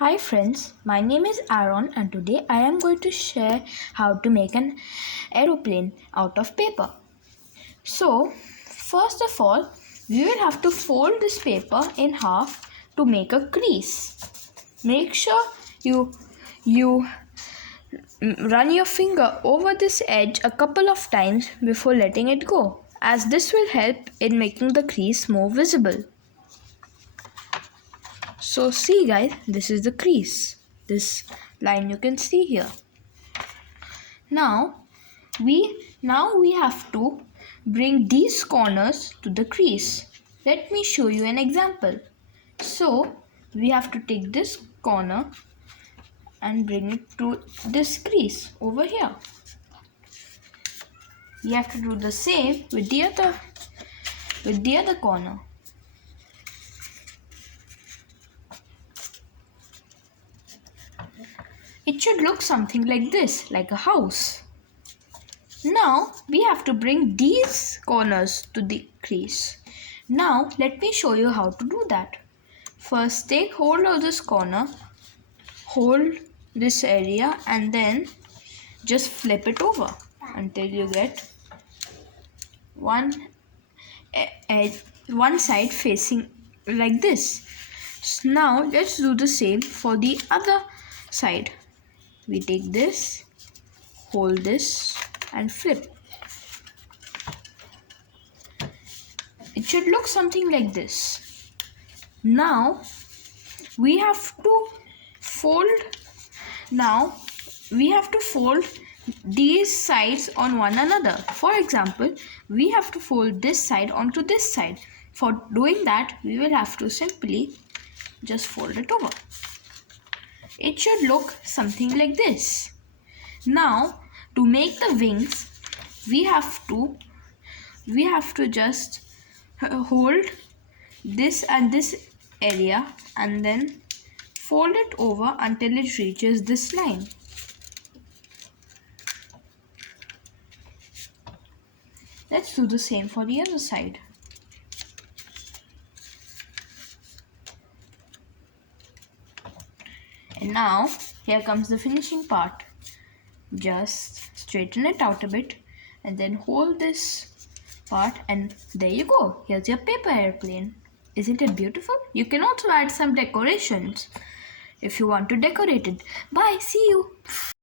Hi friends, my name is Aaron and today I am going to share how to make an aeroplane out of paper. So, first of all, we will have to fold this paper in half to make a crease. Make sure you run your finger over this edge a couple of times before letting it go, as this will help in making the crease more visible. So see guys, this is the crease. This line you can see here. Now we have to bring these corners to the crease. Let me show you an example. So we have to take this corner and bring it to this crease over here. We have to do the same with the other corner. It should look something like this, like a house. Now we have to bring these corners to the crease. Now let me show you how to do that. First take hold of this corner, hold this area and then just flip it over until you get one side facing like this. Now let's do the same for the other side. We take this, hold this and flip. It should look something like this. Now we have to fold these sides on one another. For example, we have to fold this side onto this side. For doing that, we will have to simply just fold it over. It should look something like this. Now, to make the wings, we have to just hold this and this area and then fold it over until it reaches this line. Let's do the same for the other side. And now, here comes the finishing part. Just straighten it out a bit and then hold this part and there you go. Here's your paper airplane. Isn't it beautiful? You can also add some decorations if you want to decorate it. Bye, see you.